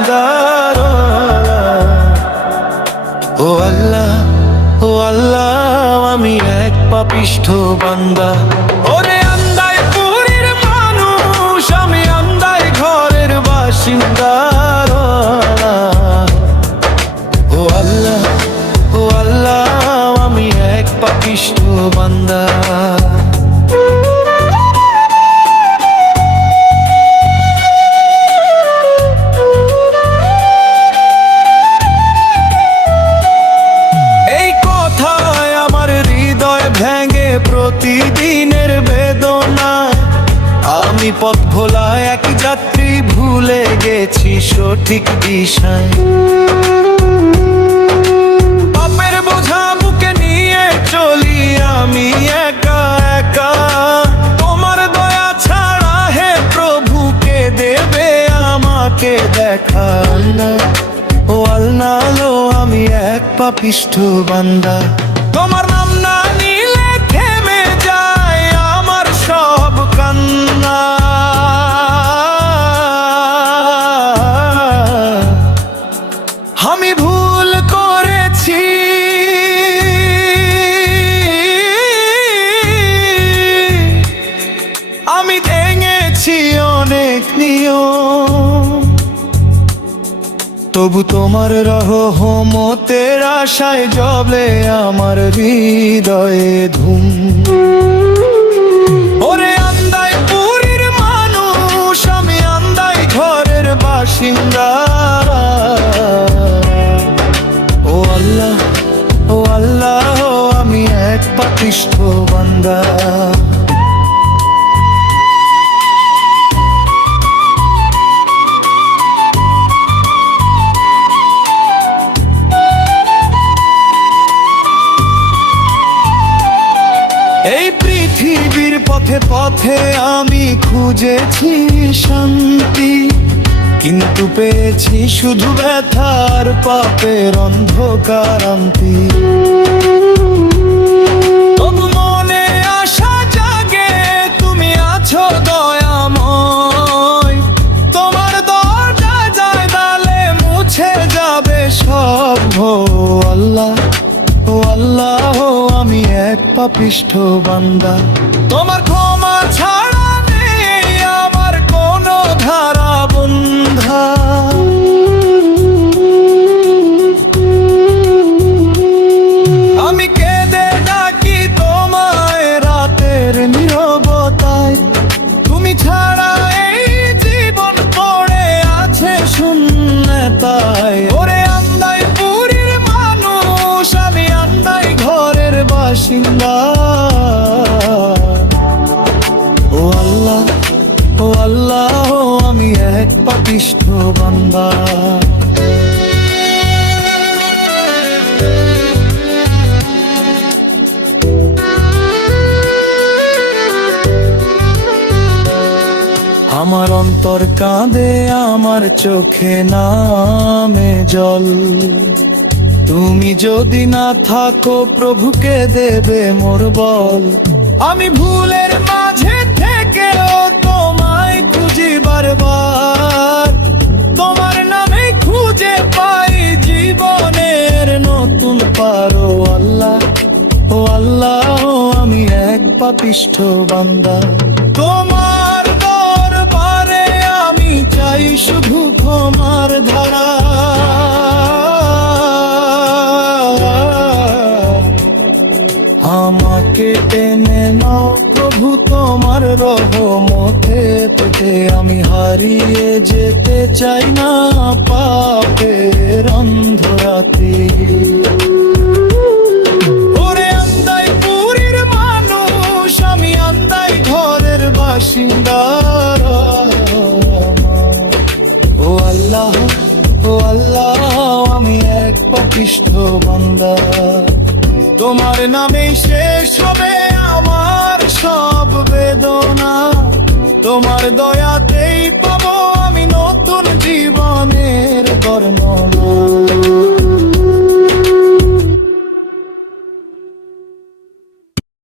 বাসিন্দার। ও আল্লাহ, ও আল্লাহ, আমি এক পাপিষ্ঠ বান্দা। ওরে আন্দায় পুরীর মানুষ, আমি আন্দায় ঘরের বাসিন্দা। ও আল্লাহ, ও আল্লাহ, আমি এক পাপিষ্ঠ বান্দা। প্রতিদিনের বেদনায় আমি পথ ভোলা এক যাত্রী, ভুলে গেছি সঠিক দিশায়। পাপের বোঝা বুকে নিয়ে চলি আমি একা একা। তোমার দয়া ছাড়া হে প্রভু কে দেবে আমাকে দেখা? ও আল্লাহ, লো আমি এক পাপিষ্ঠ বান্দা। তোমার নাম না নিলে থেমে যায় আমার সব কান্না। আমি ভুল করেছি, আমি ভেঙেছি অনেক নিয়ম, তবু তোমার রহমতের আশায় জ্বলে আমার হৃদয়ে ধুম। ওরে আন্দায় পুরীর মানুষ, আমি আন্দায় ঘরের বাসিন্দা। ও আল্লাহ, ও আল্লাহ, আমি এক পাপিষ্ঠ বান্দা। এই পৃথিবীর পথে পথে আমি খুঁজেছি শান্তি, কিন্তু পেয়েছি শুধু ব্যথার পাপের অন্ধকারান্তি। তবু মনে আশা জাগে, তুমি আছো দয়াময়। তোমার দরজা যায় দালে মুছে যাবে সব ভয়। আল্লাহ, ও আল্লাহ, আমি এক পাপিষ্ঠ বান্দা। তোমার ক্ষমা ছাড়া নেই আমার কোনো ধারা বন্ধা। আমি কেঁদে ডাকি তোমায় রাতের নীরবতায়। তুমি ছাড়া এই জীবন পড়ে আছে শূন্যতায়। ওরে আন্দায় পুরীর মানুষ, আমি আন্দায় ঘরের বাসিন্দা। ও আল্লাহ, ও আল্লাহ, আমি এক পাপিষ্ঠ বান্দা। আমার অন্তর কাঁদে, আমার চোখে নামে জল। তুমি যদি না থাকো প্রভুকে দেবে মোর বল। আমি ভুলের মাঝে থেকেও তোমায় খুঁজি বারবার। তোমার নামে খুঁজে পাই জীবনের নতুন পার। ও আল্লাহ, ও আল্লাহ, আমি এক পাপিষ্ঠ বান্দা। তোমার দরবারে আমি চাই শুধু ক্ষমার ধারা। আমাকে টেনে নাও প্রভু তোমার রহমতে পেতে। আমি হারিয়ে যেতে চাই না পাপের অন্ধরাতে। ওরে আন্দায় পুরীর মানুষ, আমি আন্দায় ঘরের বাসিন্দা। ও আল্লাহ, ও আল্লাহ, আমি এক পাপিষ্ঠ বান্দা। তোমার নামে শেষ হবে আমার সব বেদনা। তোমার দয়াতেই পাবো আমি নতুন জীবনের বর্ণনা।